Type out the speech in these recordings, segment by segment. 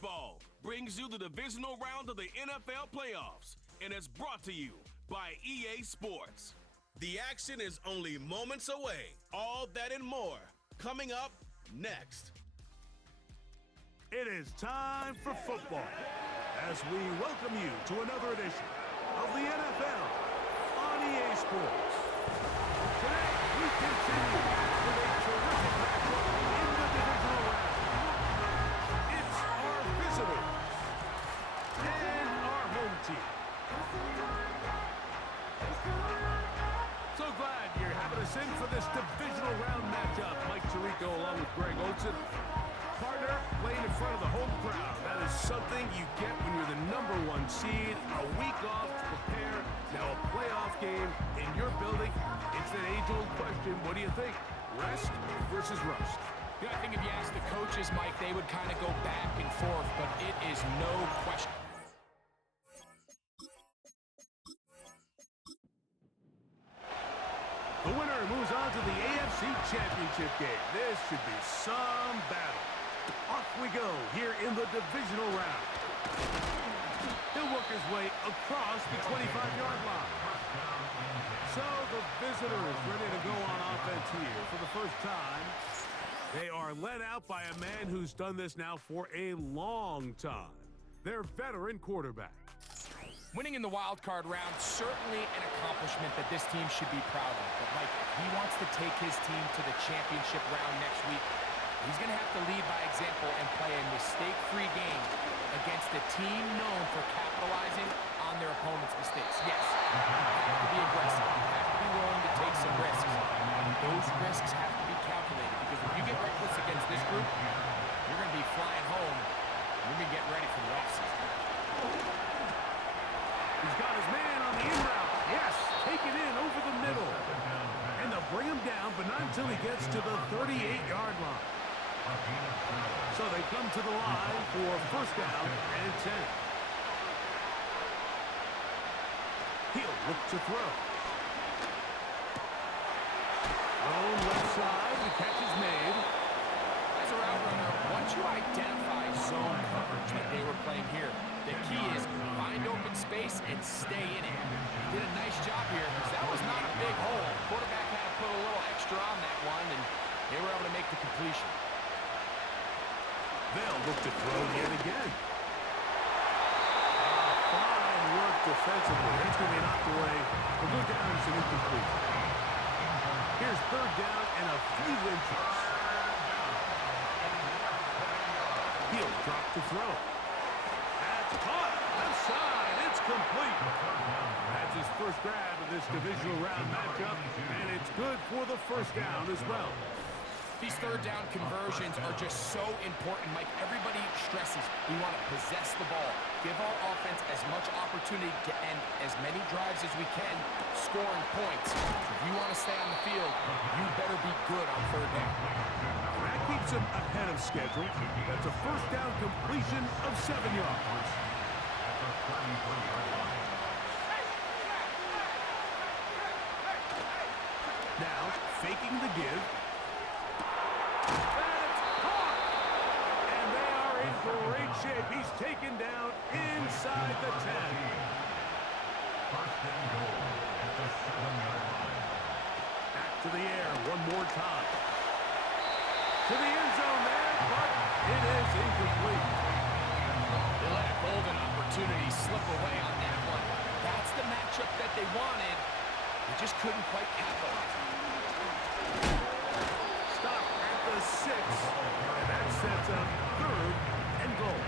Football brings you the divisional round of the NFL playoffs and is brought to you by EA Sports. The action is only moments away. All that and more coming up next. It is time for football as we welcome you to another edition of the NFL on EA Sports. Today, we continue with a terrific matchup in the divisional round. It's our visitors and our home team. So glad you're having us in for this divisional round matchup. Mike Tirico along with Greg Olson. Partner, playing in front of the home crowd. That is something you get when you're the #1 seed. A week off to prepare. Now a playoff game in your building. It's an age-old question. What do you think? Rest versus rust? Yeah, I think if you ask the coaches, Mike, they would kind of go back and forth, but it is no question. The winner moves on to the AFC Championship game. This should be some battle. Off we go here in the divisional round. He'll work his way across the 25-yard line. So the visitors ready to go on offense here for the first time. They are led out by a man who's done this now for a long time. Their veteran quarterback. Winning in the wild card round, certainly an accomplishment that this team should be proud of. But Mike, if he wants to take his team to the championship round next week, he's going to have to lead by example and play a mistake-free game against a team known for capitalizing on their opponent's mistakes. Yes, you have to be aggressive. You have to be willing to take some risks. And those risks have to be calculated because if you get reckless against this group, you're going to be flying home. You're going to get ready for the offseason. He's got his man on the in route. Yes, take it in over the middle. And they'll bring him down, but not until he gets to the 38-yard line. So they come to the line for first down and 10. He'll look to throw. Thrown left side, the catch is made. As a route runner, once you identify zone coverage that they were playing here, the key is find open space and stay in it. He did a nice job here because that was not a big hole. The quarterback had to put a little extra on that one, and they were able to make the completion. They'll look to throw yet again. Fine work defensively. That's going to be knocked away. The blue down is an incomplete. Here's third down and a few inches. He'll drop to throw. That's caught. Left side. It's complete. That's his first grab of this divisional round matchup, and it's good for the first down as well. These third down conversions are just so important, Mike. Everybody stresses we want to possess the ball, give our offense as much opportunity to end as many drives as we can, scoring points. If you want to stay on the field, you better be good on third down. That keeps him ahead of schedule. That's a first down completion of 7 yards. Now, faking the give. Great shape. He's taken down inside the 10. First and goal at the 7-yard line. Back to the air one more time. To the end zone there, but it is incomplete. They let a golden opportunity slip away on that one. That's the matchup that they wanted. They just couldn't quite capitalize. Stop at the 6, and that sets up third and goal.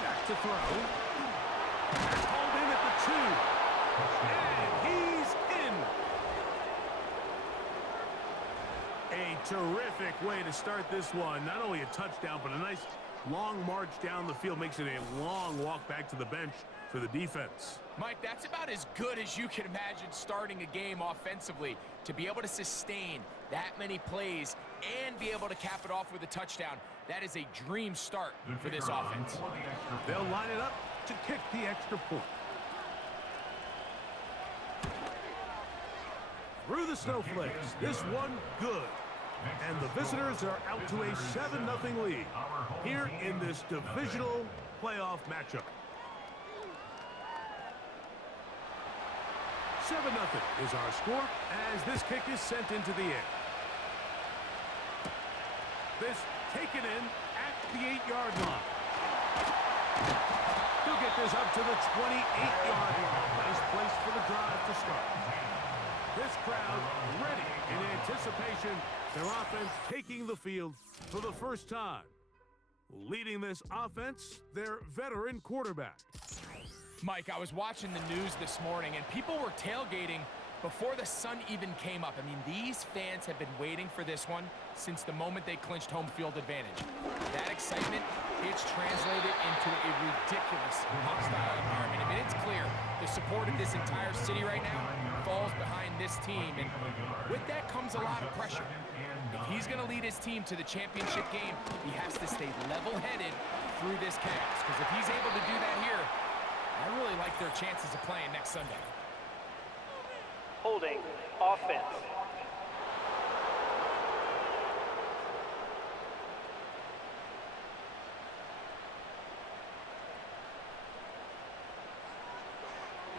Back to throw. That's hauled in at the 2. And he's in. A terrific way to start this one. Not only a touchdown, but a nice long march down the field. Makes it a long walk back to the bench for the defense. Mike, that's about as good as you can imagine starting a game offensively. To be able to sustain that many plays and be able to cap it off with a touchdown, that is a dream start for this offense. They'll line it up to kick the extra point. through the snowflakes. This one good. And the visitors are out to a 7-0 lead here in this divisional playoff matchup. 7-0 is our score as this kick is sent into the air. This taken in at the 8-yard line. He'll get this up to the 28-yard line. Nice place for the drive to start. This crowd ready in anticipation. Their offense taking the field for the first time. Leading this offense, their veteran quarterback. Mike, I was watching the news this morning, and people were tailgating before the sun even came up. I mean, these fans have been waiting for this one since the moment they clinched home field advantage. That excitement, it's translated into a ridiculous hostile environment. I mean, it's clear the support of this entire city right now falls behind this team, and with that comes a lot of pressure. If he's going to lead his team to the championship game, he has to stay level-headed through this chaos, because if he's able to do that here, I really like their chances of playing next Sunday. Holding offense.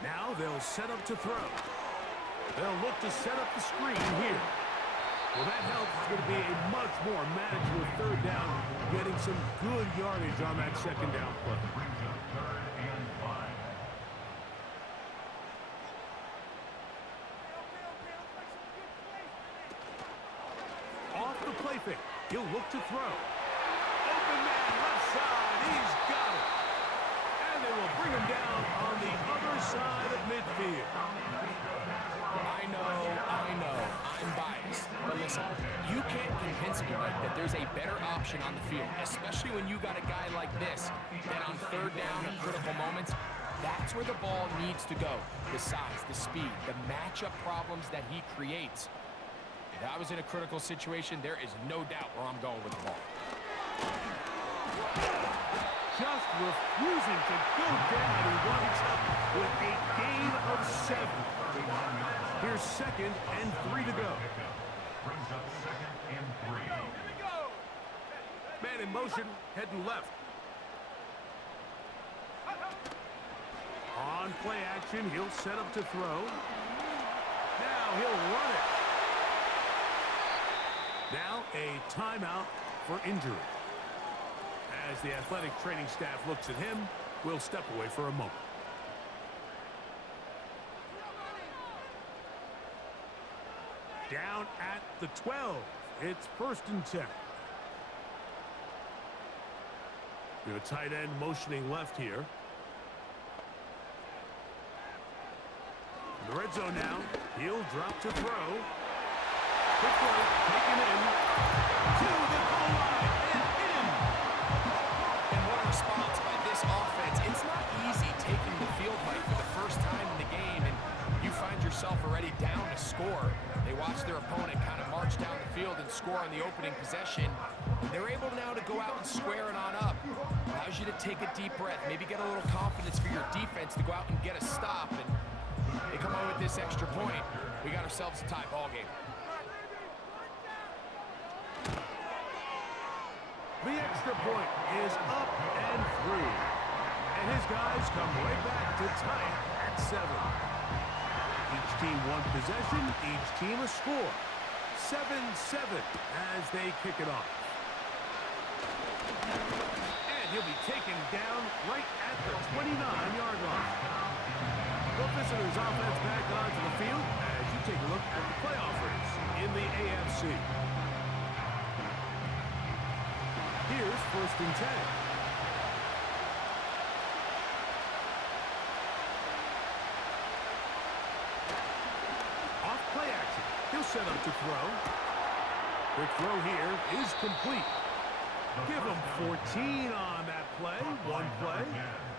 Now they'll set up to throw. They'll look to set up the screen here. Well, that helps. It's going to be a much more manageable third down, getting some good yardage on that second down play. Off the play fake. He'll look to throw. Open man left side. He's got it. And they will bring him down on the other side of midfield. I know, I'm biased. But listen, you can't convince me, Mike, that there's a better option on the field, especially when you got a guy like this, that on third down at critical moments, that's where the ball needs to go. The size, the speed, the matchup problems that he creates. If I was in a critical situation, there is no doubt where I'm going with the ball. Just refusing to go down. He winds up with a gain of 7. Here's 2nd and 3 to go. Brings up 2nd and 3. Man in motion, heading left. On play action, he'll set up to throw. Now he'll run it. Now a timeout for injury. As the athletic training staff looks at him, we'll step away for a moment. Down at the 12. It's 1st and 10. We have a tight end motioning left here. In the red zone now. He'll drop to throw. Quick throw, taken in. To the goal line and in. And what a response by this offense. It's not easy taking the field, Mike, for the first time in the game, and you find yourself already down to score. They watch their opponent kind of march down the field and score on the opening possession. And they're able now to go out and square it on up. Allows you to take a deep breath, maybe get a little confidence for your defense to go out and get a stop. And they come out with this extra point. We got ourselves a tie ball game. The extra point is up and through. And his guys come right back to tie it at 7. Each team one possession, each team a score. 7-7 as they kick it off. And he'll be taken down right at the 29-yard line. The visitors' offense back onto the field as you take a look at the playoff race in the AFC. Here's 1st and 10. Off play action. He'll set up to throw. Quick throw here is complete. Give him 14 on that play. One play,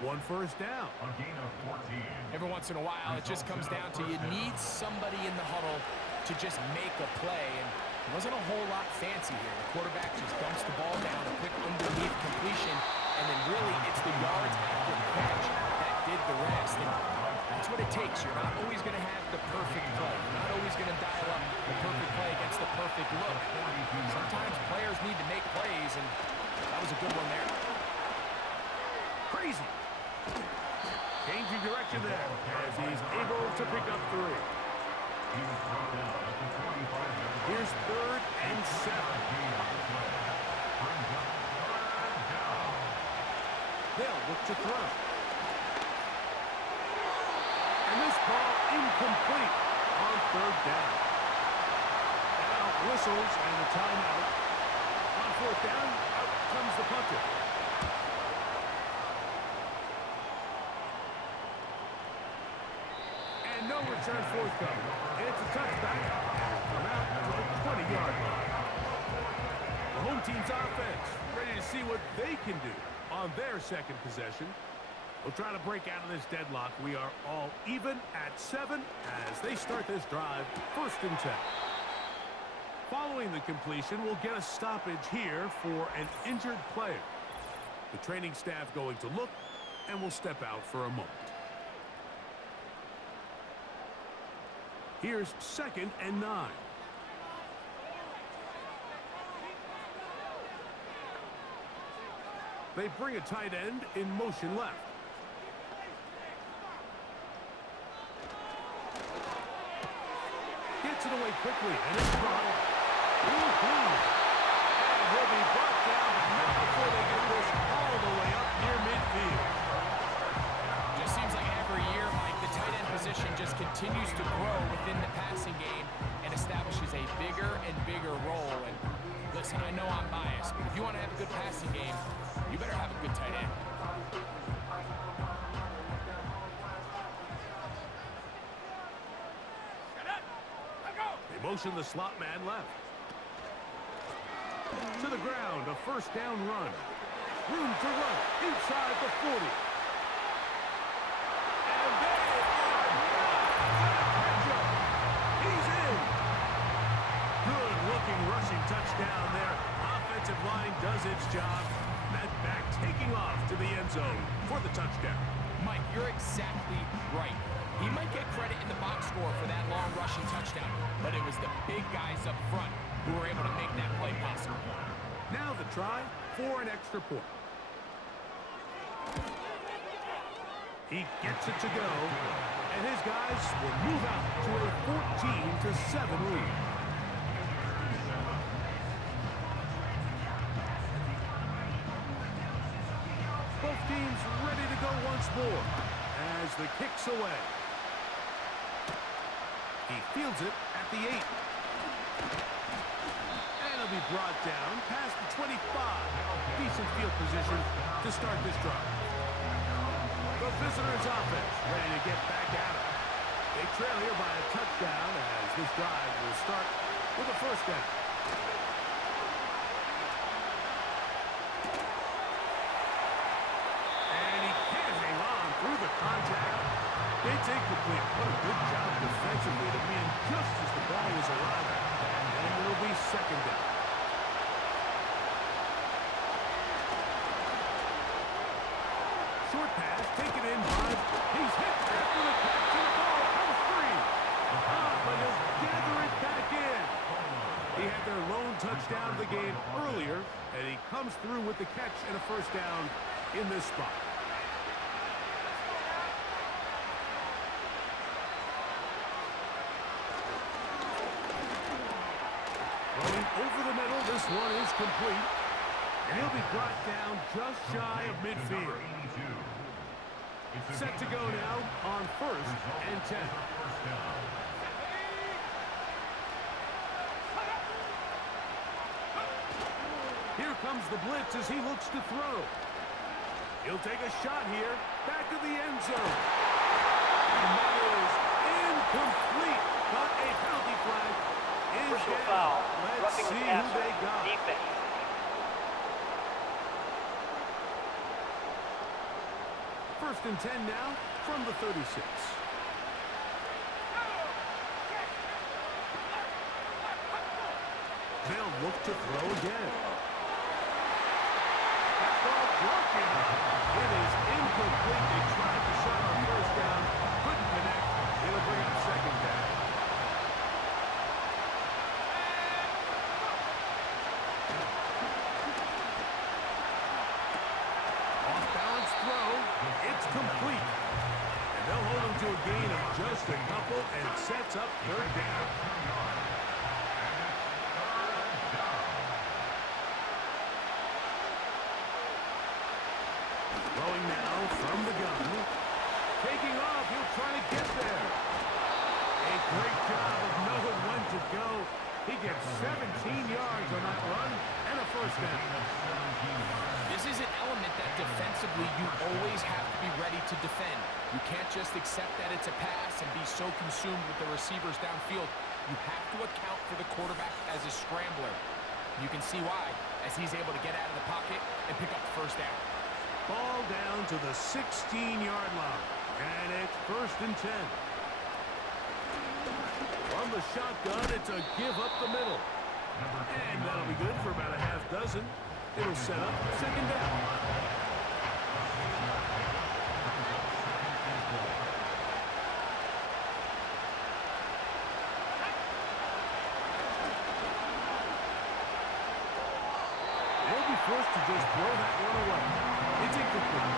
1 first down. A gain of 14. Every once in a while, it just comes down to you need somebody in the huddle to just make a play. And it wasn't a whole lot fancy here. The quarterback just dumps the ball down, a quick underneath completion, and then really it's the yards after the catch that did the rest. And That's what it takes. You're not always going to have the perfect play. You're not always going to dial up the perfect play against the perfect look. Sometimes players need to make plays, and that was a good one there. Crazy. Changing direction there as he's able to pick up 3. Here's 3rd and 7. They'll look to throw. And this ball incomplete on 3rd down. Now whistles and a timeout. On 4th down, out comes the punter. And no return forthcoming. It's a touchback. And come out to the 20-yard line. The home team's offense ready to see what they can do on their second possession. We'll try to break out of this deadlock. We are all even at 7 as they start this drive, 1st and 10. Following the completion, we'll get a stoppage here for an injured player. The training staff going to look, and we'll step out for a moment. Here's 2nd and 9. They bring a tight end in motion left. Gets it away quickly, and it's brought. And will be brought down, but not before they get this all the way up near midfield. Just seems like every year, Mike, the tight end position just continues to grow within the passing game and establishes a bigger and bigger role. And listen, I know I'm biased, but if you want to have a good passing game, you better have a good tight end. They motion the slot man left. To the ground, a 1st down run. Room to run inside the 40. And they are not. He's in. Good-looking rushing touchdown there. Offensive line does its job. That back taking off to the end zone for the touchdown. Mike, you're exactly right. He might get credit in the box score for that long rushing touchdown, but it was the big guys up front who were able to make that play possible. Now the try for an extra point. He gets it to go, and his guys will move out to a 14-7 lead. Both teams ready to go once more as the kick's away. He fields it at the 8. And he'll be brought down past the 25. Decent field position to start this drive. The visitors' offense ready to get back at it. They trail here by a touchdown as this drive will start with a 1st down. And he can't hang on through the contact. It's incomplete. What a good job defensively to win just as the ball was arriving. And it'll be 2nd down. Short pass taken in by. He's hit after the catch and the ball comes free. But he'll gather it back in. He had their lone touchdown of the game earlier, and he comes through with the catch and a 1st down in this spot. Going over the middle, this one is complete. And he'll be brought down just shy of midfield. Set to go now on 1st and 10. Here comes the blitz as he looks to throw. He'll take a shot here, back to the end zone. And that is incomplete. But a penalty flag is Personal down. foul. Let's Roughing see the who passer. they got. Defense. First and 10 now from the 36. They'll look to throw again. That ball broken. It is incomplete. They tried the shot on 1st down. Couldn't to a gain of just a couple and sets up third down. Throwing now from the gun. Taking off, he'll try to get there. A great job of knowing when to go. He gets 17 yards on that run and a first down. This is an element that defensively you always have to be ready to defend. You can't just accept that it's a pass and be so consumed with the receivers downfield. You have to account for the quarterback as a scrambler. You can see why, as he's able to get out of the pocket and pick up the first down. Ball down to the 16-yard line, and it's 1st and 10. From the shotgun, it's a give up the middle. And that'll be good for about a half dozen. It'll set up second down. They'll be forced to just throw that one away. It's incomplete.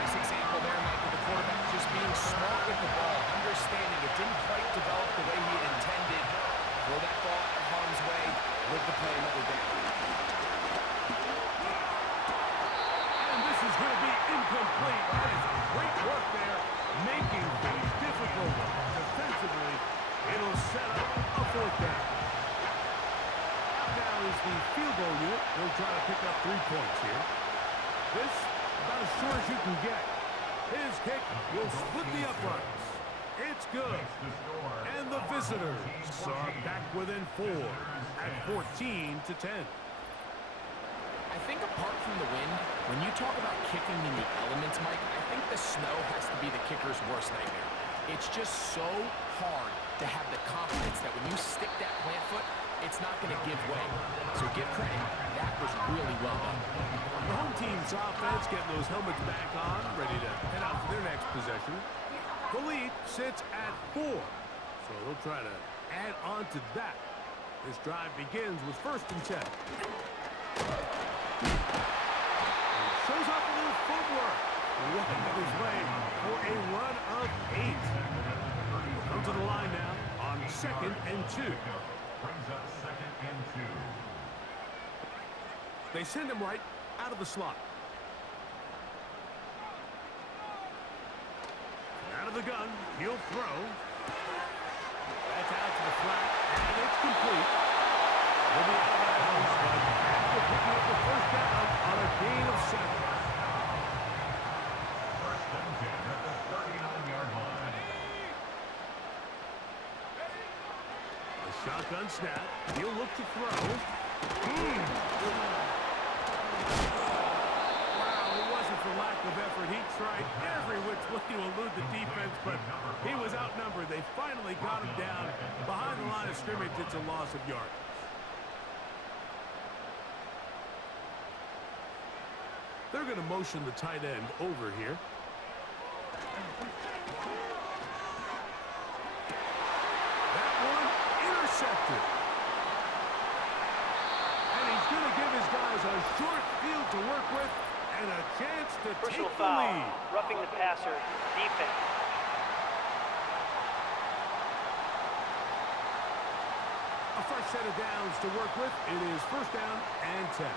Nice example there, Mike, of the quarterback just being smart with the ball, understanding it didn't quite develop the way he had intended. Throw that ball out of harm's way, live to play another down. And this is going to be incomplete. That is great work there, making things difficult defensively. It'll set up a fourth down. Out now is the field goal unit. They'll try to pick up 3 points here. This, about as short as you can get. His kick will split the uprights. It's good. And the visitors are back within 4 at 14-10. I think apart from the wind, when you talk about kicking in the elements, Mike, I think the snow has to be the kicker's worst nightmare. It's just so hard to have the confidence that when you stick that plant foot, it's not going to give way. So give credit, that was really well done. The home team's offense getting those helmets back on, ready to head out for their next possession. The lead sits at 4, so they'll try to add on to that. This drive begins with 1st and 10. And shows off a little footwork, walking his way for a run of 8. We'll come to the line now on 2nd and 2. Brings up 2nd and 2. They send him right out of the slot. Out of the gun, he'll throw. That's out to the flat, and it's complete. He'll be out of bounds, but after picking up the first down on a gain of 7. 1st and 10 at the 39-yard line. A shotgun snap. He'll look to throw. For lack of effort, he tried every which way to elude the defense, but he was outnumbered. They finally got him down behind the line of scrimmage. It's a loss of yards. They're going to motion the tight end over here. That one intercepted. And he's going to give his guys a short field to work with and a chance to Personal take the foul, lead. roughing the passer, defense. A fresh set of downs to work with. It is 1st down and 10.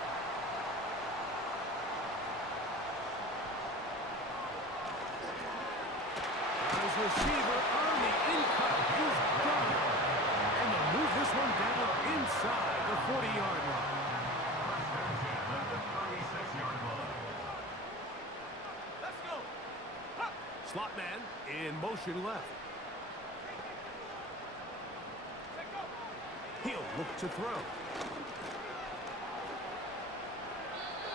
His receiver on the in-cut. He's got it. And they'll move this one down inside the 40-yard line. Slot man in motion left. He'll look to throw.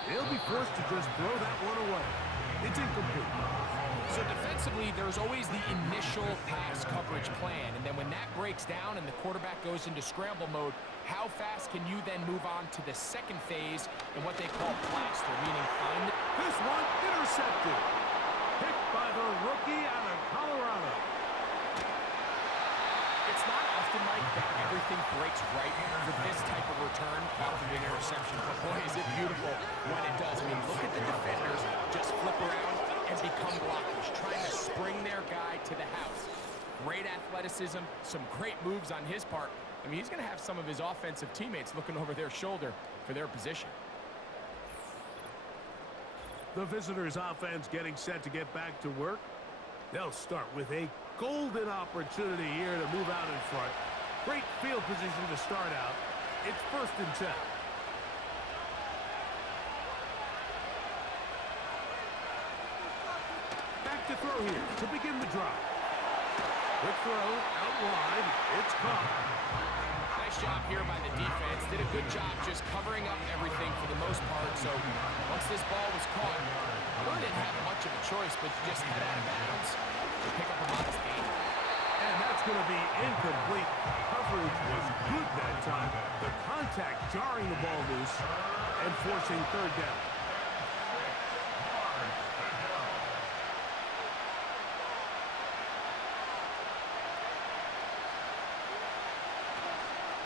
He'll be forced to just throw that one away. It's incomplete. So defensively, there's always the initial pass coverage plan, and then when that breaks down and the quarterback goes into scramble mode, how fast can you then move on to the second phase in what they call plaster, meaning find it? This one intercepted. Picked by the rookie out of Colorado. It's not often, Mike, that everything breaks right for this type of return off of an interception. But boy, is it beautiful when it does. I mean, look at the defenders just flip around and become blockers, trying to spring their guy to the house. Great athleticism, some great moves on his part. I mean, he's going to have some of his offensive teammates looking over their shoulder for their position. The visitors' offense getting set to get back to work. They'll start with a golden opportunity here to move out in front. Great field position to start out. It's 1st and 10. Back to throw here to begin the drive. Quick throw, out wide. It's caught. Nice job here by the defense. Did a good job just covering up everything for the most part. So once this ball was caught, really didn't have much of a choice but to just head out of bounds to pick up a modest gain. And that's going to be incomplete. Coverage was good that time. The contact jarring the ball loose and forcing 3rd down.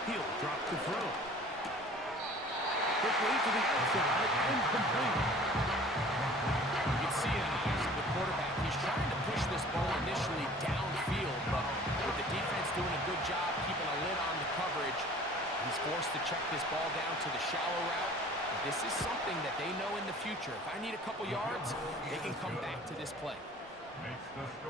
He'll drop the throw. Quickly to the outside and complete. You can see in the eyes of the quarterback, he's trying to push this ball initially downfield, but with the defense doing a good job keeping a lid on the coverage, he's forced to check this ball down to the shallow route. This is something that they know in the future. If I need a couple yards, they can come back to this play.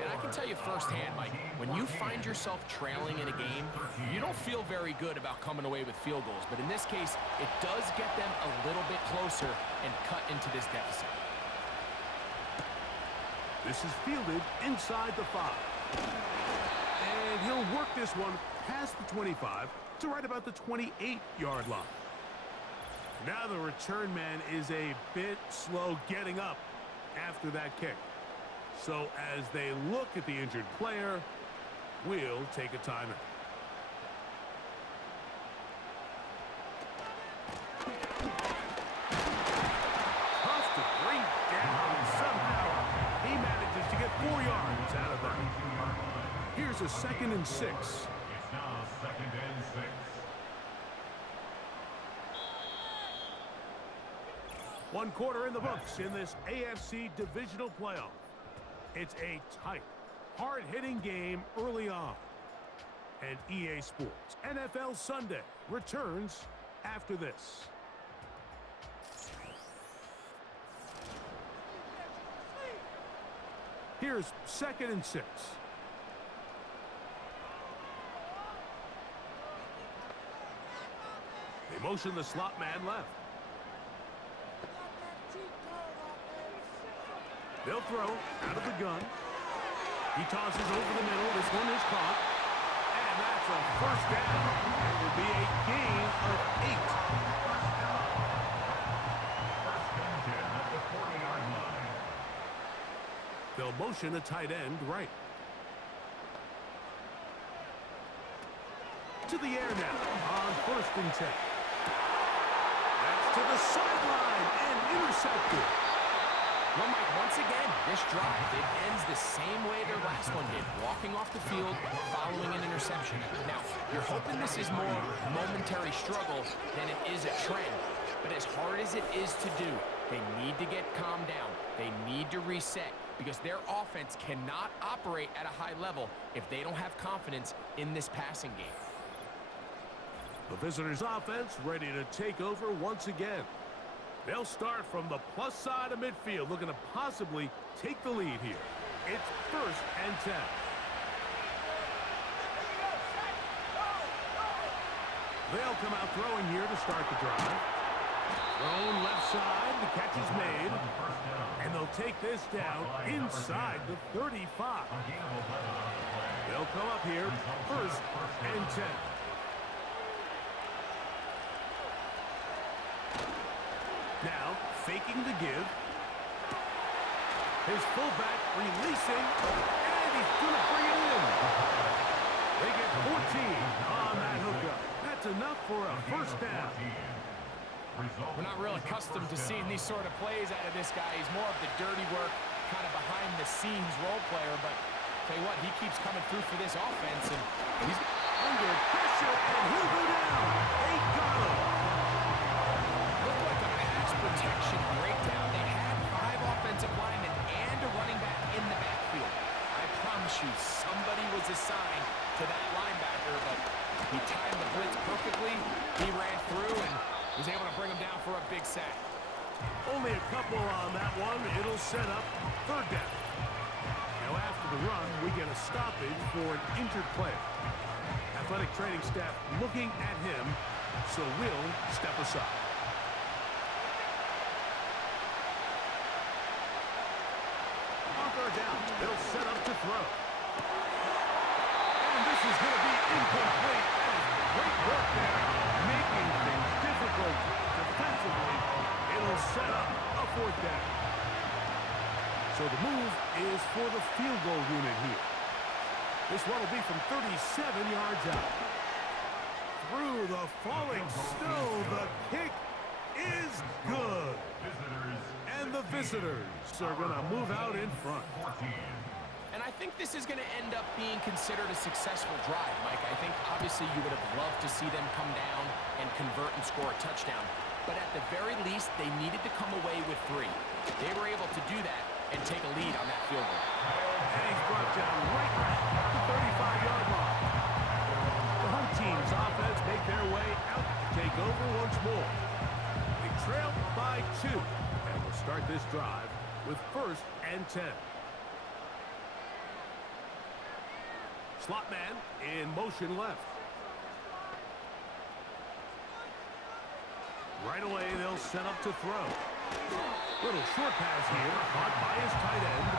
And I can tell you firsthand, Mike, when you find yourself trailing in a game, you don't feel very good about coming away with field goals. But in this case, it does get them a little bit closer and cut into this deficit. This is fielded inside the 5. And he'll work this one past the 25 to right about the 28-yard line. Now the return man is a bit slow getting up after that kick. So as they look at the injured player, we'll take a timeout. Tough to bring down, and somehow he manages to get 4 yards out of that. Here's a 2nd and 6. It's now 2nd and 6. One quarter in the books in this AFC divisional playoff. It's a tight, hard-hitting game early on. And EA Sports NFL Sunday returns after this. Here's 2nd and 6. They motion the slot man left. They'll throw out of the gun. He tosses over the middle. This one is caught. And that's a 1st down. It will be a gain of 8. 1st and 10 at the 40-yard line. They'll motion a tight end right. To the air now on 1st and 10. That's to the sideline and intercepted. Well, Mike, once again, this drive, it ends the same way their last one did, walking off the field, following an interception. Now, you're hoping this is more momentary struggle than it is a trend. But as hard as it is to do, they need to get calmed down. They need to reset because their offense cannot operate at a high level if they don't have confidence in this passing game. The visitors' offense ready to take over once again. They'll start from the plus side of midfield, looking to possibly take the lead here. It's 1st and 10. They'll come out throwing here to start the drive. Thrown left side, the catch is made. And they'll take this down inside the 35. They'll come up here, 1st and 10. Now, faking the give. His fullback releasing, and he's going to bring it in. They get 14 on that hookup. That's enough for a 1st down. We're not real accustomed to seeing these sort of plays out of this guy. He's more of the dirty work, kind of behind-the-scenes role player, but tell you what, he keeps coming through for this offense, and he's under pressure, and he'll go down. They got him. protection breakdown. They had 5 offensive linemen and the running back in the backfield. I promise you, somebody was assigned to that linebacker, but he timed the blitz perfectly. He ran through and was able to bring him down for a big sack. Only a couple on that one. It'll set up third down. Now after the run, we get a stoppage for an injured player. Athletic training staff looking at him, so we'll step aside. On third down, they'll set up to throw. And this is going to be incomplete. That is great work there, making things difficult defensively. It'll set up a fourth down. So the move is for the field goal unit here. This one will be from 37 yards out. Through the falling snow, the kick is good. And the visitors are going to move out in front. And I think this is going to end up being considered a successful drive, Mike. I think obviously you would have loved to see them come down and convert and score a touchdown. But at the very least, they needed to come away with 3. They were able to do that and take a lead on that field goal. And he's brought down right at the 35-yard line. The home team's offense make their way out to take over once more. They trail by 2. And we'll start this drive with 1st and 10. Slot man in motion left. Right away, they'll set up to throw. Little short pass here, caught by his tight end.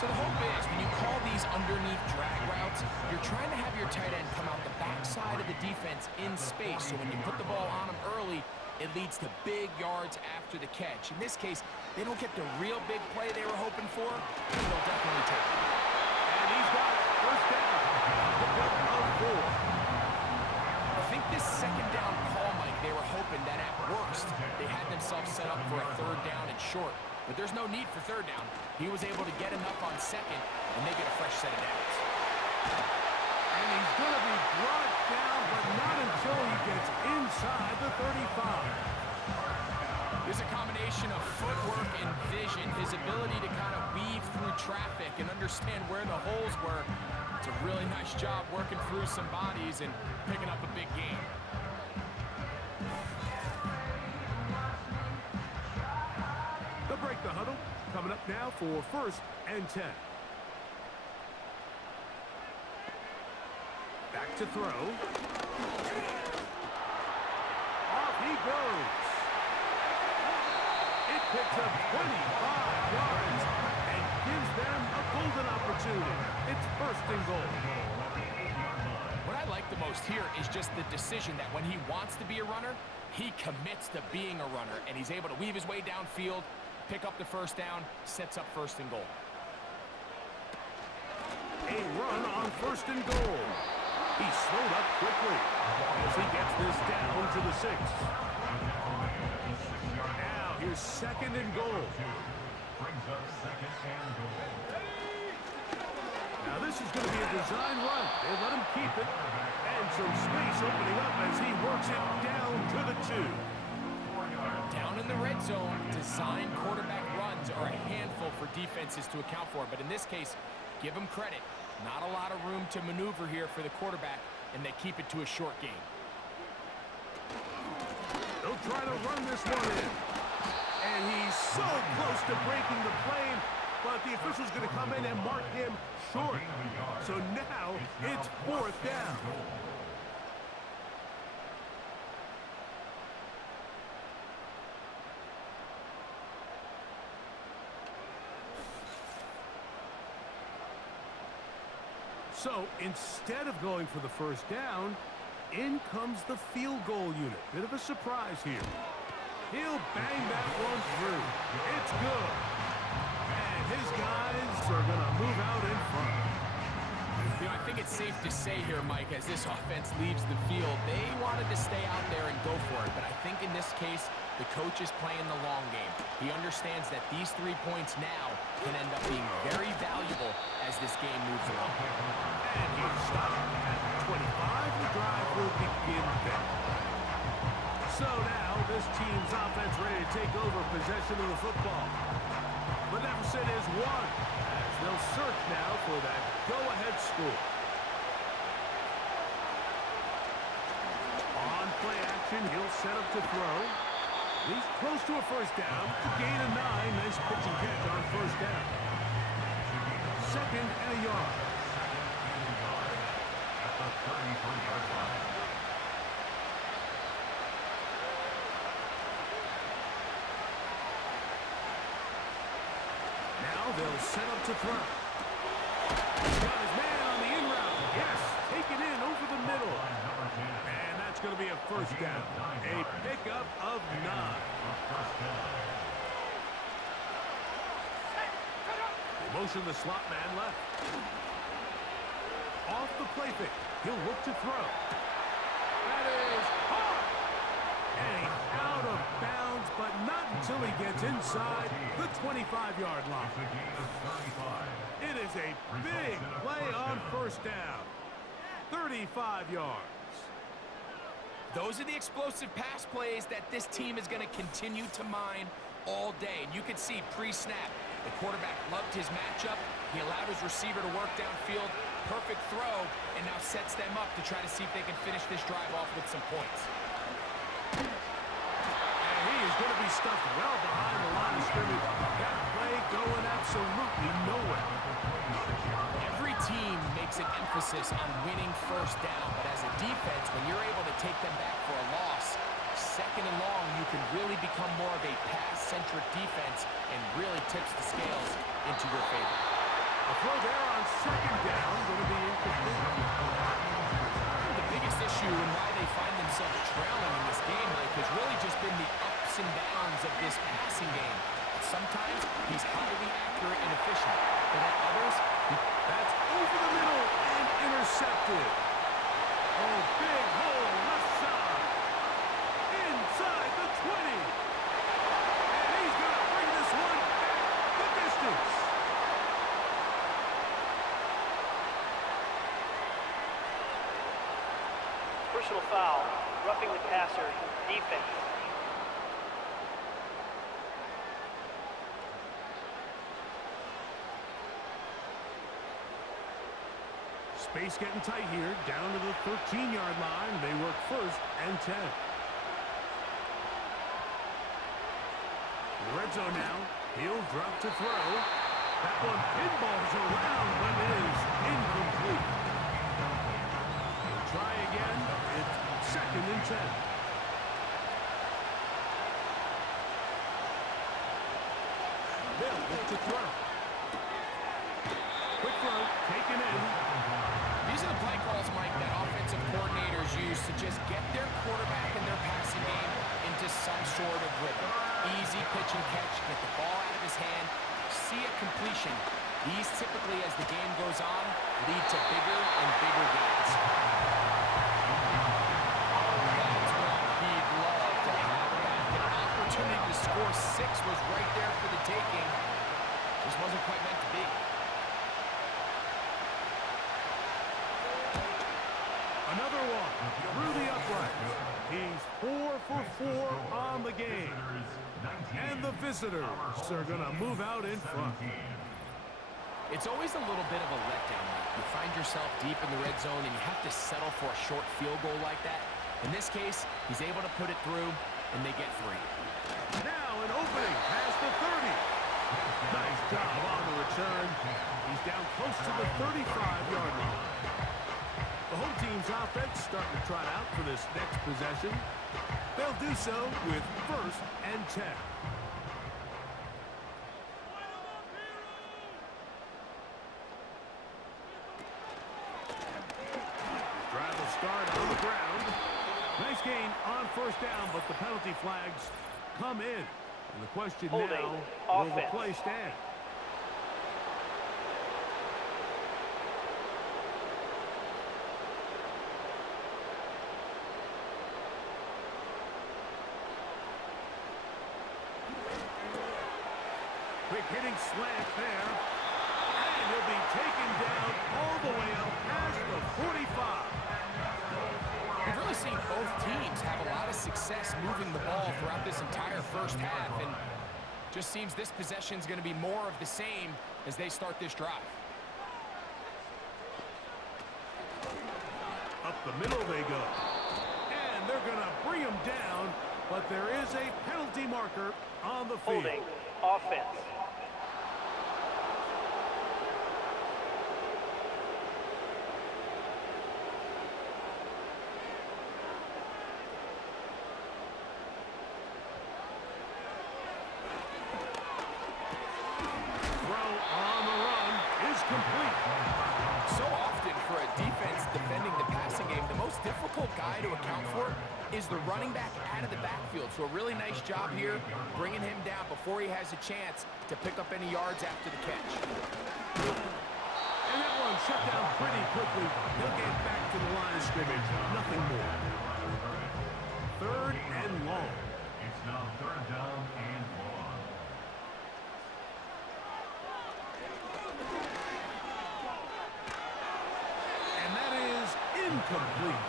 So the hope is when you call these underneath drag routes, you're trying to have your tight end come out the backside of the defense in space. So when you put the ball on him early, it leads to big yards after the catch. In this case, they don't get the real big play they were hoping for, but they'll definitely take it. And he's got it. First down. Pick up of 4. I think this second down call, Mike, they were hoping that at worst, they had themselves set up for a third down and short. But there's no need for third down. He was able to get enough on second, and they get a fresh set of downs. And he's going to be brought down, but not until he gets inside the 35. There's a combination of footwork and vision, his ability to kind of weave through traffic and understand where the holes were. It's a really nice job working through some bodies and picking up a big gain. They'll break the huddle. Coming up now for 1st and 10. Back to throw. Off he goes. It picks up 25 yards and gives them a golden opportunity. It's 1st and goal. What I like the most here is just the decision that when he wants to be a runner, he commits to being a runner, and he's able to weave his way downfield, pick up the first down, sets up 1st and goal. A run on 1st and goal. He slowed up quickly as he gets this down to the 6. Now here's 2nd and goal. Brings up 2nd and goal. Now this is going to be a design run. They let him keep it. And some space opening up as he works it down to the 2. Down in the red zone, design quarterback runs are a handful for defenses to account for. But in this case, give him credit. Not a lot of room to maneuver here for the quarterback, and they keep it to a short game. They'll try to run this one in. And he's so close to breaking the plane, but the official's going to come in and mark him short. So now it's 4th down. So instead of going for the 1st down, in comes the field goal unit. Bit of a surprise here. He'll bang that one through. It's good. And his guys are going to move out in front. You know, I think it's safe to say here, Mike, as this offense leaves the field, they wanted to stay out there and go for it. But I think in this case, the coach is playing the long game. He understands that these 3 points now can end up being very valuable as this game moves along. And he's stopped at 25. The drive will begin there. So now this team's offense ready to take over possession of the football. The deficit is 1, as they'll search now for that go-ahead score. On play action, he'll set up to throw. He's close to a first down. To gain a 9. Nice pitch and catch on first down. 2nd and a yard. At the 33-yard line. Now they'll set up to throw. He's got his man on the in route. Yes, take it in over the middle. And that's going to be a first down. A pickup of 9. They motion the slot man left. Off the play fake. He'll look to throw. That is hard. And he's out of bounds, but not until he gets inside the 25-yard line. It is a big play on first down. 35 yards. Those are the explosive pass plays that this team is going to continue to mine all day. And you can see pre-snap, the quarterback loved his matchup. He allowed his receiver to work downfield. Perfect throw, and now sets them up to try to see if they can finish this drive off with some points. And he is going to be stuffed well behind the line of scrimmage. That play going absolutely nowhere. Every team makes an emphasis on winning first down, but as a defense, when you're able to take them back for a loss, 2nd and long, you can really become more of a pass-centric defense and really tips the scales into your favor. A throw there on 2nd down, going to be incomplete. The biggest issue and why they find themselves trailing in this game, Mike, has really just been the ups and downs of this passing game. Sometimes he's highly accurate and efficient, but at others, that's over the middle and intercepted. Oh, big hole left side. Inside the 20. And he's going to bring this one back the distance. Personal foul, roughing the passer, defense. Space getting tight here, down to the 13-yard line. They work 1st and 10. In the red zone now, he'll drop to throw. That one pinballs around, but is incomplete. He'll try again. It's 2nd and 10. They'll look to throw. Quick throw, taken in. These are the play calls, Mike, that offensive coordinators use to just get their quarterback and their passing game into some sort of rhythm. Easy pitch and catch, get the ball out of his hand, see a completion. These typically, as the game goes on, lead to bigger and bigger gains. That's what he'd love to have back. An opportunity to score 6 was right there for the taking. Just wasn't quite meant to be. Another one through the upright. He's 4 for 4 on the game. And the visitors are going to move out in front. It's always a little bit of a letdown. You find yourself deep in the red zone and you have to settle for a short field goal like that. In this case, he's able to put it through, and they get 3. Now an opening past the 30. Nice job on the return. He's down close to the 35-yard line. The home team's offense starting to trot out for this next possession. They'll do so with 1st and 10. Drive will start on the ground. Nice gain on 1st down, but the penalty flags come in. And the question Holding now, will the offense. play stand? Quick hitting slant there. And he'll be taken down all the way up past the 45. We've really seen both teams have a lot of success moving the ball throughout this entire first half, and Just seems this possession is going to be more of the same as they start this drive. Up the middle they go. And they're going to bring him down, but there is a penalty marker on the field. Holding offense. So often for a defense defending the passing game, the most difficult guy to account for is the running back out of the backfield. So a really nice job here bringing him down before he has a chance to pick up any yards after the catch. And that one shut down pretty quickly. He'll get back to the line of scrimmage. Nothing more. 3rd and long. It's now 3rd down and long. Incomplete.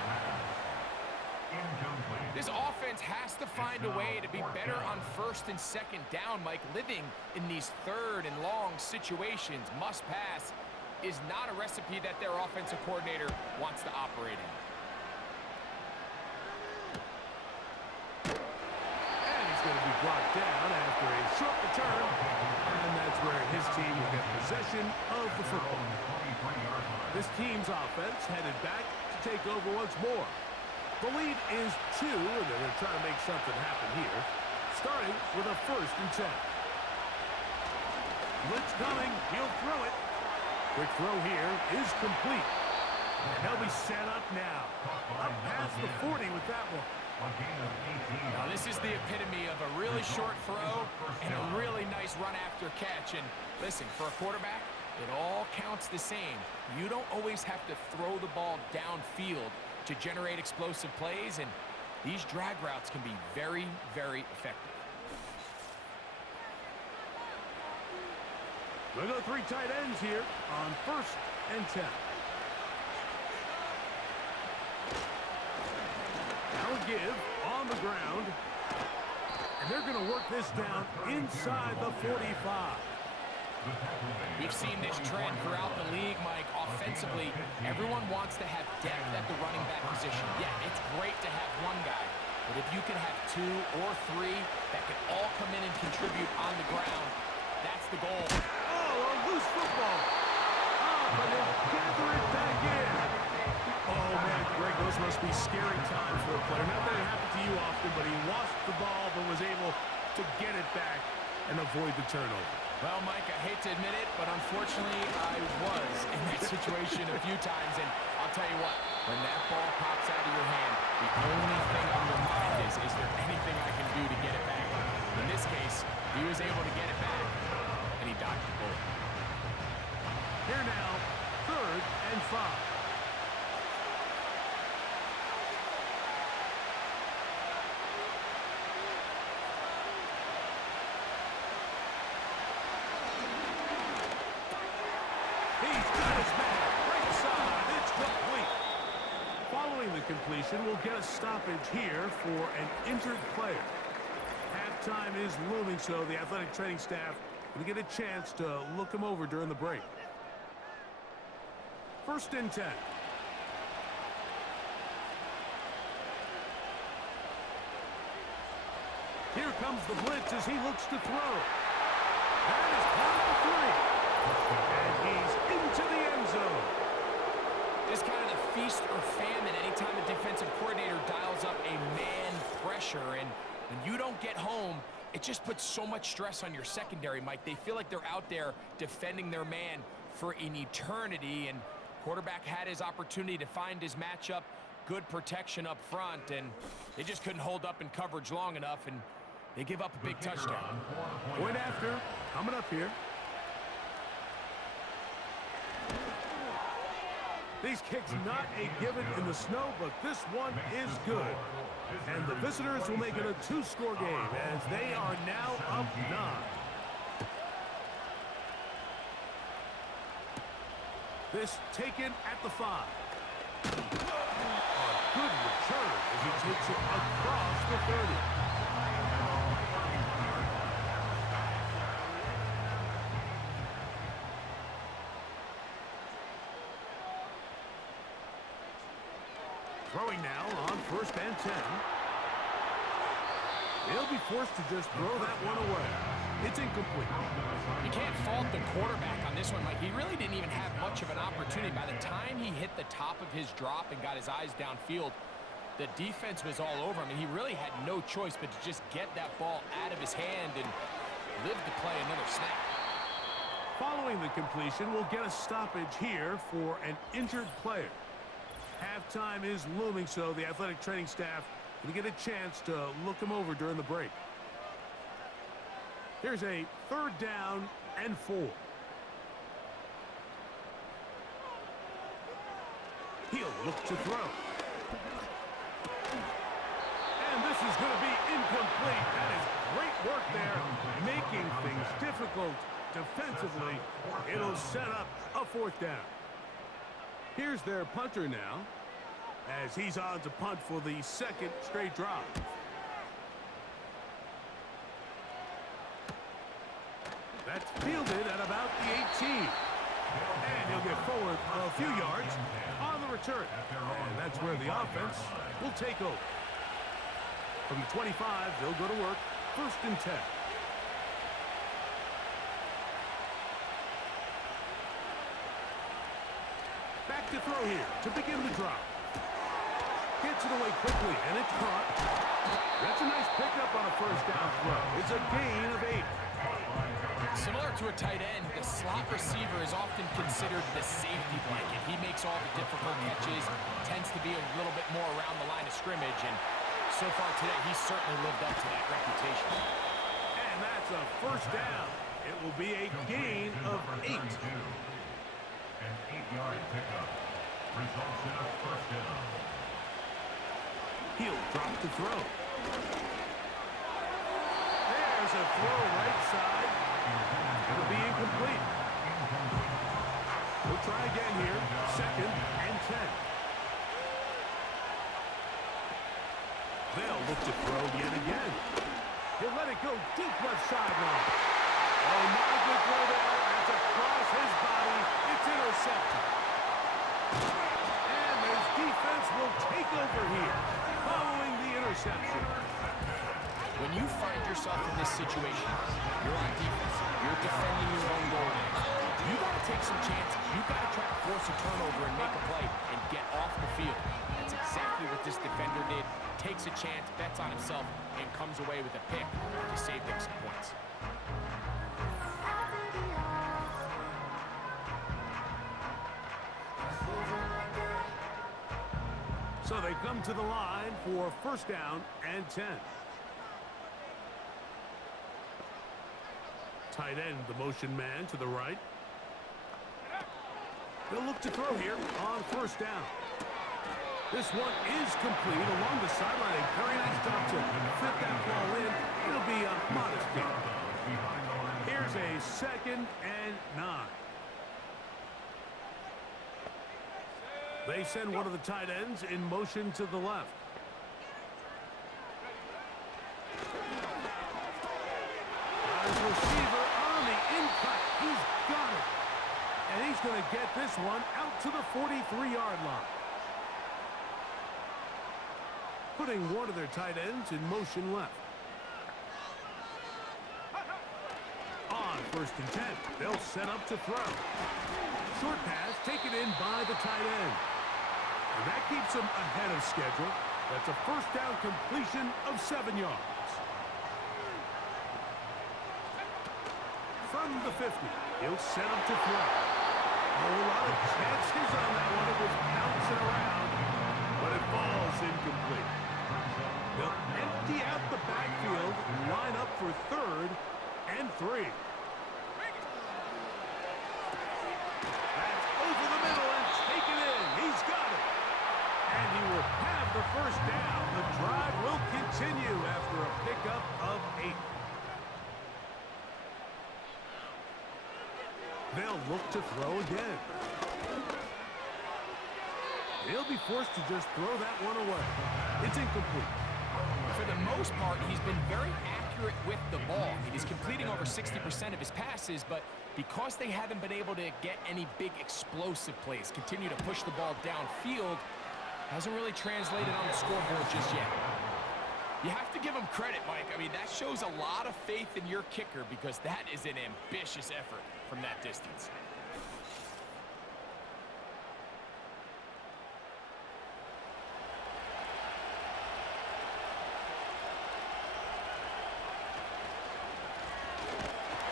This offense has to find a way to be better on 1st and 2nd down, Mike. Living in these 3rd and long situations, must pass, is not a recipe that their offensive coordinator wants to operate in. And he's going to be brought down after a short return. And that's where his team will get possession of the football. This team's offense headed back to take over once more. The lead is 2, and they're going to try to make something happen here, starting with a 1st and 10. Blitz coming. He'll throw it. Quick throw here is complete. And they'll be set up now. Up past the 40 with that one. Now this is the epitome of a really short throw and a really nice run after catch. And listen, for a quarterback, it all counts the same. You don't always have to throw the ball downfield to generate explosive plays, and these drag routes can be very, very effective. We'll go 3 tight ends here on 1st and 10. Now a give on the ground, and they're going to work this down inside the 45. We've seen this trend throughout the league, Mike. Offensively, everyone wants to have depth at the running back position. Yeah, it's great to have one guy, but if you can have 2 or 3 that can all come in and contribute on the ground, that's the goal. Oh, a loose football. Oh, but they'll gather it back in. Oh, man, Greg, those must be scary times for a player. Not that it happened to you often, but he lost the ball but was able to get it back and avoid the turnover. Well, Mike, I hate to admit it, but unfortunately, I was in that situation a few times, and I'll tell you what, when that ball pops out of your hand, the only thing on your mind is there anything I can do to get it back? In this case, he was able to get it back, and he dodged the bullet. Here now, 3rd and 5. Completion will get a stoppage here for an injured player. Halftime is looming, so the athletic training staff will get a chance to look him over during the break. 1st and 10. Here comes the blitz as he looks to throw. That is caught at the 3. And he's into the end zone. It's kind of the feast or famine anytime a defensive coordinator dials up a man pressure. And when you don't get home, it just puts so much stress on your secondary, Mike. They feel like they're out there defending their man for an eternity. And quarterback had his opportunity to find his matchup, good protection up front, and they just couldn't hold up in coverage long enough, and they give up a big touchdown. Point after, coming up here. These kicks not a given in the snow, but this one is good. And the visitors will make it a 2-score game as they are now up 9. This taken at the 5. A good return as he takes it across the 30. Throwing now on 1st and 10. He'll be forced to just throw that one away. It's incomplete. You can't fault the quarterback on this one, Mike. He really didn't even have much of an opportunity. By the time he hit the top of his drop and got his eyes downfield, the defense was all over him, and he really had no choice but to just get that ball out of his hand and live to play another snap. Following the completion, we'll get a stoppage here for an injured player. Halftime is looming, so the athletic training staff will get a chance to look him over during the break. Here's a 3rd down and 4. He'll look to throw. And this is going to be incomplete. That is great work there, making things difficult defensively. It'll set up a 4th down. Here's their punter now, as he's on to punt for the 2nd straight drive. That's fielded at about the 18. And he'll get forward a few yards on the return. And that's where the offense will take over. From the 25, they'll go to work. 1st and 10. Back to throw here to begin the drop. Gets it away quickly, and it's caught. That's a nice pickup on a 1st down throw. It's a gain of 8. Similar to a tight end, the slot receiver is often considered the safety blanket. He makes all the difficult catches, tends to be a little bit more around the line of scrimmage, and so far today, he's certainly lived up to that reputation. And that's a 1st down. It will be a gain of 8. An 8-yard pickup results in a 1st down. He'll drop to throw. There's a throw right side. It'll be incomplete. We'll try again here. 2nd and 10. They'll look to throw yet again. He'll let it go deep left sideline. Oh, not a good throw there. That's across his body. It's intercepted. And his defense will take over here following the interception. When you find yourself in this situation, you're on defense, you're defending your own goal line. You got to take some chances. You got to try to force a turnover and make a play and get off the field. That's exactly what this defender did. Takes a chance, bets on himself, and comes away with a pick to save them some points. So they come to the line for 1st down and 10. Tight end, the motion man to the right. They'll look to throw here on 1st down. This one is complete along the sideline. A very nice job to fit that ball in. It'll be a modest gain. Here's a 2nd and 9. They send one of the tight ends in motion to the left. His receiver on the in-cut. He's got it. And he's going to get this one out to the 43-yard line. Putting one of their tight ends in motion left. On 1st and 10, they'll set up to throw. Short pass taken in by the tight end. And that keeps him ahead of schedule. That's a 1st down completion of 7 yards. From the 50, he'll set up to throw. A lot of chances on that one. It was bouncing around, but it falls incomplete. They'll empty out the backfield and line up for 3rd and 3. That's over the middle and taken in. He's got it. And he will have the 1st down. The drive will continue after a pickup of 8. They'll look to throw again. He'll be forced to just throw that one away. It's incomplete. For the most part, he's been very accurate with the ball. He's completing over 60% of his passes, but because they haven't been able to get any big explosive plays, continue to push the ball downfield, Hasn't really translated on the scoreboard just yet. You have to give him credit, Mike. I mean, that shows a lot of faith in your kicker because that is an ambitious effort from that distance.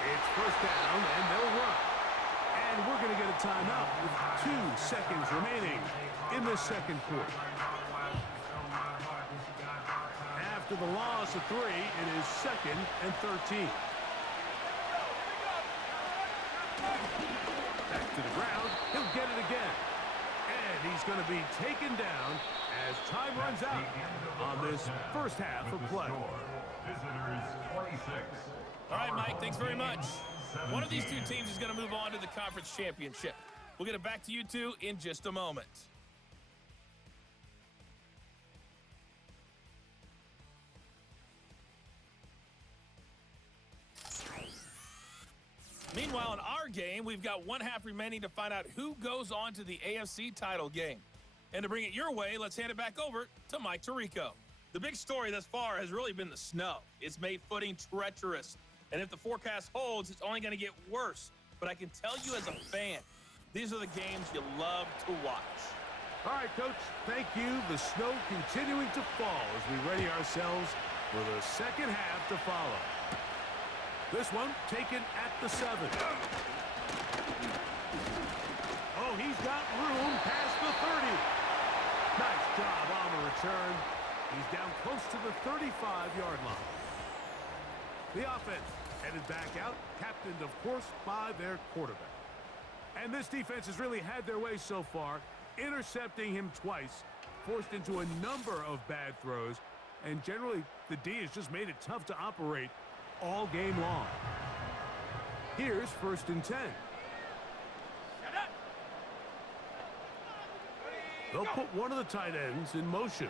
It's first down, and they'll run. And we're going to get a timeout with 2 seconds remaining in the second quarter. After the loss of 3, it is 2nd and 13. Back to the ground. He'll get it again. And he's going to be taken down as time runs out on this first half of play. Visitors 26. All right, Mike, thanks very much. One of these two teams is going to move on to the conference championship. We'll get it back to you two in just a moment. Meanwhile, in our game, we've got 1 half remaining to find out who goes on to the AFC title game. And to bring it your way, let's hand it back over to Mike Tirico. The big story thus far has really been the snow. It's made footing treacherous. And if the forecast holds, it's only going to get worse. But I can tell you as a fan, these are the games you love to watch. All right, Coach, thank you. The snow continuing to fall as we ready ourselves for the second half to follow. This one taken at the 7. Oh, he's got room past the 30. Nice job on the return. He's down close to the 35-yard line. The offense headed back out, captained, of course, by their quarterback. And this defense has really had their way so far, intercepting him twice, forced into a number of bad throws, and generally the D has just made it tough to operate all game long. Here's 1st and 10. They'll put one of the tight ends in motion.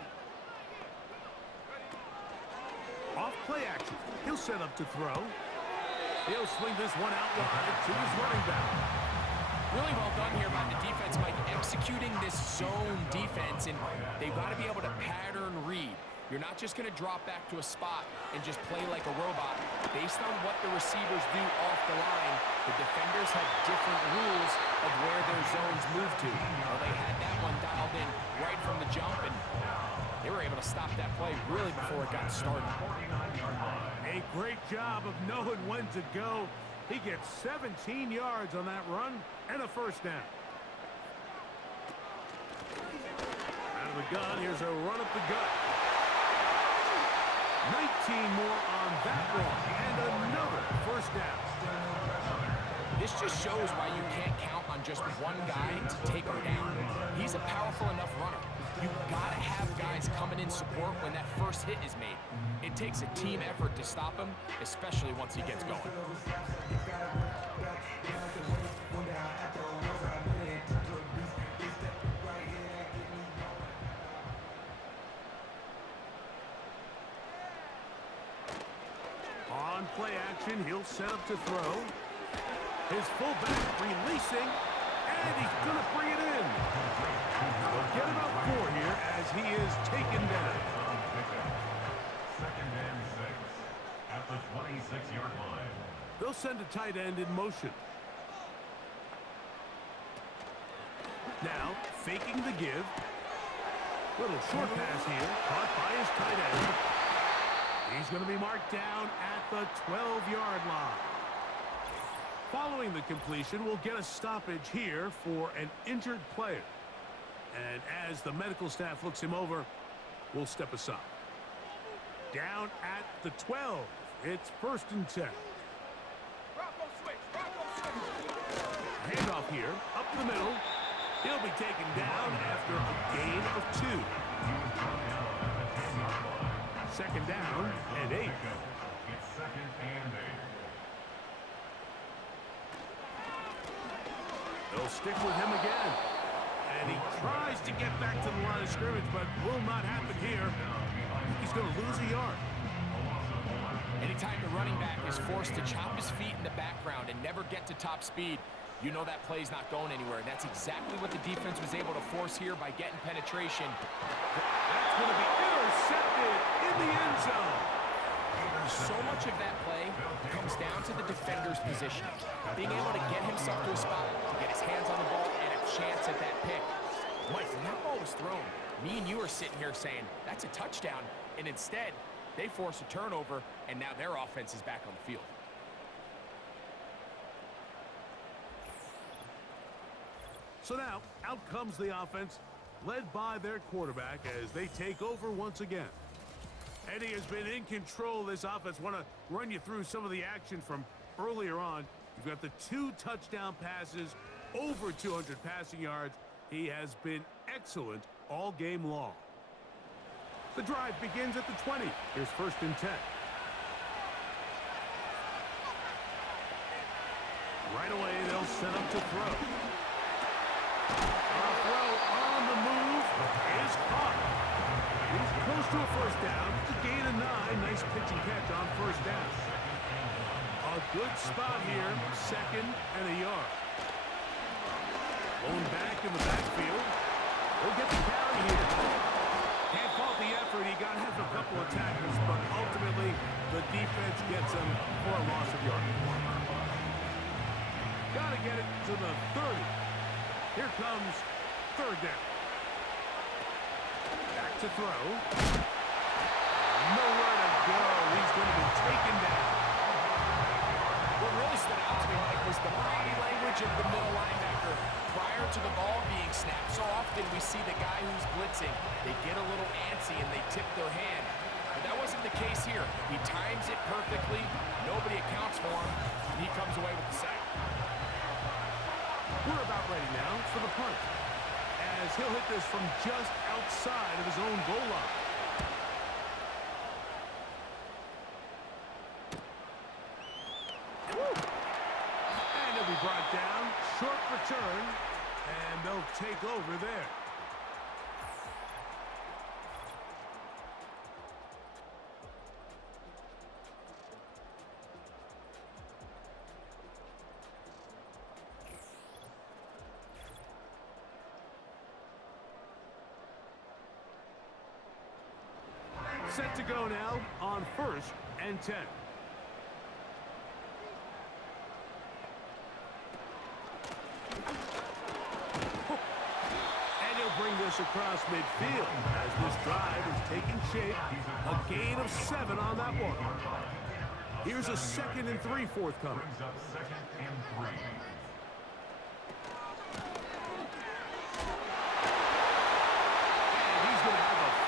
Off play action. He'll set up to throw. He'll swing this one out wide to his running back. Really well done here by the defense, Mike, executing this zone defense, and they've got to be able to pattern read. You're not just going to drop back to a spot and just play like a robot. Based on what the receivers do off the line, the defenders have different rules of where their zones move to. Well, they had that one dialed in right from the jump, and they were able to stop that play really before it got started. A great job of knowing when to go. He gets 17 yards on that run and a first down. Out of the gun, here's a run up the gut. 19 more on that one, and another first down. This just shows why you can't count on just one guy to take him down. He's a powerful enough runner. You've got to have guys coming in support when that first hit is made. It takes a team effort to stop him, especially once he gets going. On play action, he'll set up to throw. His fullback releasing, and he's going to bring it in. They'll get about 4 here as he is taken down. 2nd and 6 at the 26-yard line. They'll send a tight end in motion. Now, faking the give. Little short pass here, caught by his tight end. He's going to be marked down at the 12-yard line. Following the completion, we'll get a stoppage here for an injured player. And as the medical staff looks him over, we'll step aside. Down at the 12. It's 1st and 10. Handoff here, up the middle. He'll be taken down after a gain of 2. 2nd down and 8. It's 2nd and 8. They'll stick with him again. And he tries to get back to the line of scrimmage, but will not happen here. He's going to lose a yard. Anytime the running back is forced to chop his feet in the background and never get to top speed, you know that play's not going anywhere. And that's exactly what the defense was able to force here by getting penetration. That's going to be intercepted in the end zone. So much of that play comes down to the defender's positioning. Being able to get himself to a spot, to get his hands on the ball, and a chance at that pick. Mike, when that ball was thrown, me and you are sitting here saying, that's a touchdown. And instead, they force a turnover, and now their offense is back on the field. So now, out comes the offense, led by their quarterback as they take over once again. And he has been in control of this offense. Want to run you through some of the action from earlier on. You've got the 2 touchdown passes, over 200 passing yards. He has been excellent all game long. The drive begins at the 20. Here's 1st and 10. Right away, they'll set up to throw. A throw on the move is caught. He's close to a 1st down. It's a gain of 9. Nice pitch and catch on 1st down. A good spot here. 2nd and a yard. Going back in the backfield. He'll get the carry here. Can't fault the effort. He got hit a couple of tackles, but ultimately the defense gets him for a loss of yardage. Got to get it to the 30. Here comes 3rd down. Back to throw. Nowhere to go. He's going to be taken down. What really stood out to me, Mike, was the body language of the middle linebacker prior to the ball being snapped. So often we see the guy who's blitzing, they get a little antsy and they tip their hand. But that wasn't the case here. He times it perfectly. Nobody accounts for him, and he comes away with the sack. We're about ready now for the punt, as he'll hit this from just outside of his own goal line. And he'll be brought down. Short return, and they'll take over there. Set to go now on 1st and 10. And he'll bring this across midfield as this drive is taking shape. A gain of 7 on that one. Here's a 2nd and 3 forthcoming. Brings up 2nd and 3.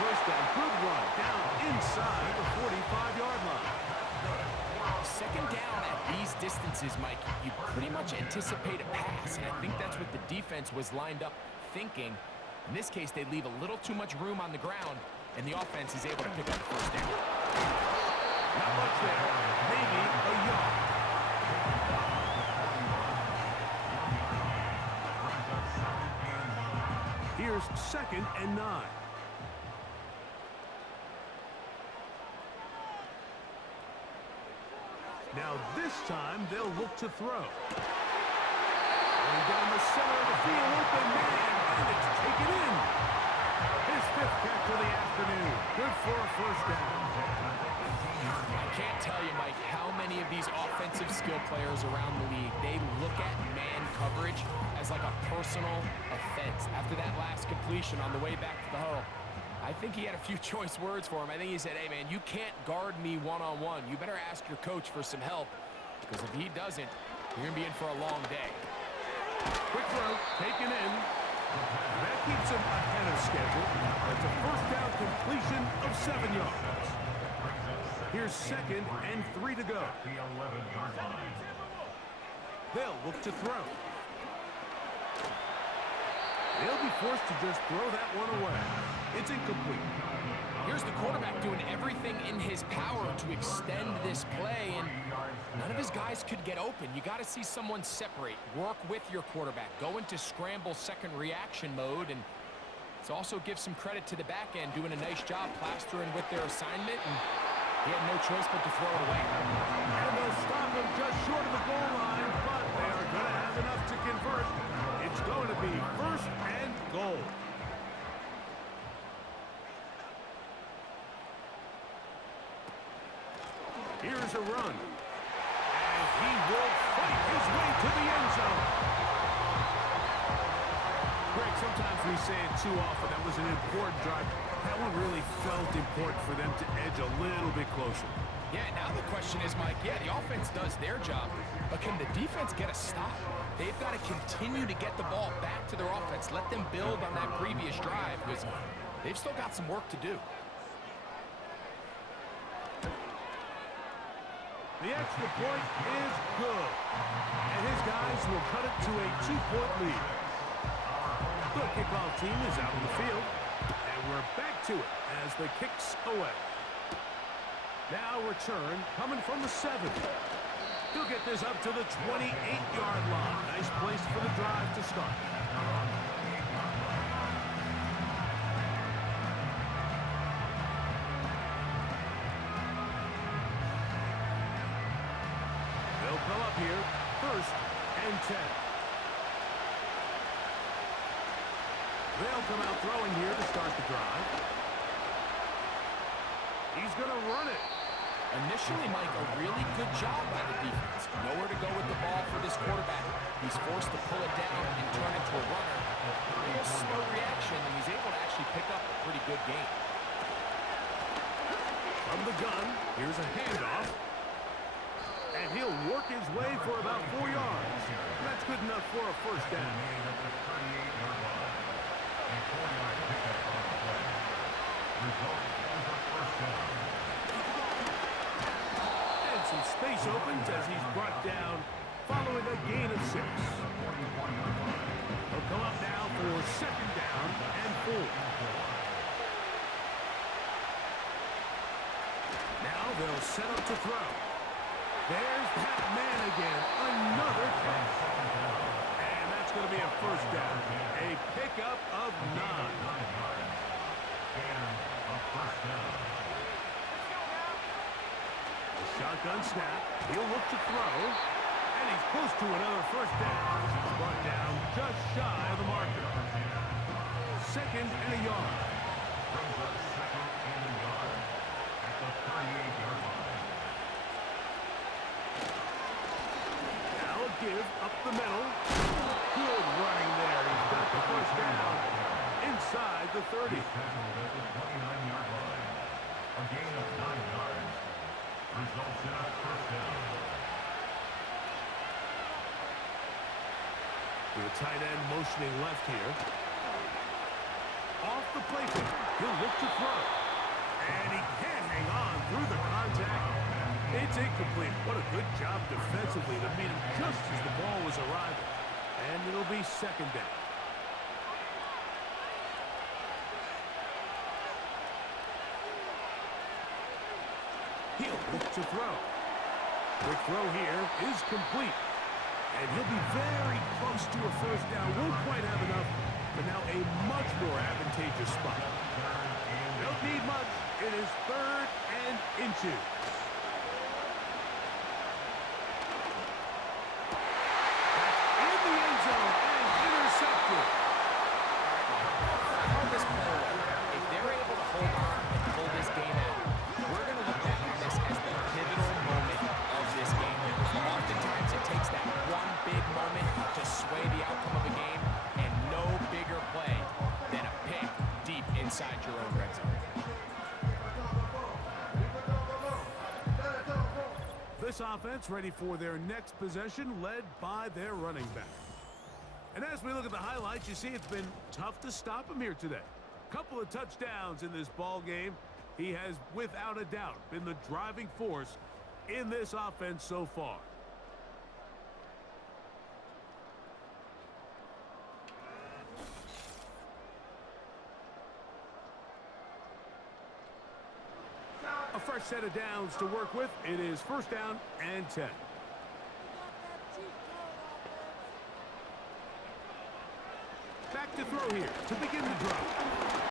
First down, good run, down inside the 45-yard line. 2nd down at these distances, Mike, you pretty much anticipate a pass, and I think that's what the defense was lined up thinking. In this case, they leave a little too much room on the ground, and the offense is able to pick up the 1st down. Not much there, maybe a yard. Here's 2nd and 9. Now this time they'll look to throw. Going down the center of the field, open man, and it's taken in. His 5th catch of the afternoon. Good for a 1st down. I can't tell you, Mike, how many of these offensive skill players around the league, they look at man coverage as like a personal offense. After that last completion on the way back to the huddle, I think he had a few choice words for him. I think he said, hey, man, you can't guard me one-on-one. You better ask your coach for some help, because if he doesn't, you're going to be in for a long day. Quick throw, taken in. That keeps him ahead of schedule. That's a 1st down completion of 7 yards. Here's 2nd and 3 to go. The 11-yard line. They'll look to throw. They'll be forced to just throw that one away. It's incomplete. Here's the quarterback doing everything in his power to extend this play, and none of his guys could get open. You got to see someone separate, work with your quarterback, go into scramble 2nd reaction mode, and it's also give some credit to the back end doing a nice job plastering with their assignment, and he had no choice but to throw it away. And they'll stop him just short of the goal line, but they are going to have enough to convert. It's going to be first and goal. Here's a run. And he will fight his way to the end zone. Greg, sometimes we say it too often. That was an important drive. That one really felt important for them to edge a little bit closer. Yeah, now the question is, Mike, yeah, the offense does their job, but can the defense get a stop? They've got to continue to get the ball back to their offense. Let them build on that previous drive, because they've still got some work to do. The extra point is good. And his guys will cut it to a 2-point lead. The kickoff team is out on the field. And we're back to it as the kicks away. Now return coming from the 7. He'll get this up to the 28-yard line. Nice place for the drive to start. They'll come up here, first and 10. They'll come out throwing here to start the drive. He's going to run it. Initially, Mike, a really good job by the defense. Nowhere to go with the ball for this quarterback. He's forced to pull it down and turn into a runner. A real slow reaction, and he's able to actually pick up a pretty good game. From the gun, here's a handoff. And he'll work his way for about 4 yards. That's good enough for a first down. And some space opens as he's brought down following a gain of 6. He'll come up now for second down and 4. Now they'll set up to throw. There's that man again. Another catch. And that's going to be a first down. A pickup of 9. The shotgun snap. He'll look to throw. And he's close to another first down. He's brought down just shy of the marker. Second and a yard. At the 38-yard line. Now a give up the middle. Good running there. He's got the first down inside the 30. He's tackled at the 29-yard line. A gain of 9 yards. Results in a first down. The tight end motioning left here. Off the play fake. He'll look to throw. And he can't hang on through the contact. It's incomplete. What a good job defensively to meet him just as the ball was arriving. And it'll be second down. He'll look to throw. The throw here is complete. And he'll be very close to a first down. Won't quite have enough, but now a much more advantageous spot. Don't need much. It is third and inches. That's in the end zone and intercepted. How this play, if they're able to hold on and pull this game out, we're going to look back at this as the pivotal moment of this game. Oftentimes, it takes that one big moment to sway the outcome of a game, and no bigger play than a pick deep inside your own red zone. This offense ready for their next possession, led by their running back. And as we look at the highlights, you see it's been tough to stop him here today. Couple of touchdowns in this ball game. He has, without a doubt, been the driving force in this offense so far. A fresh set of downs to work with. It is first down and 10. Back to throw here to begin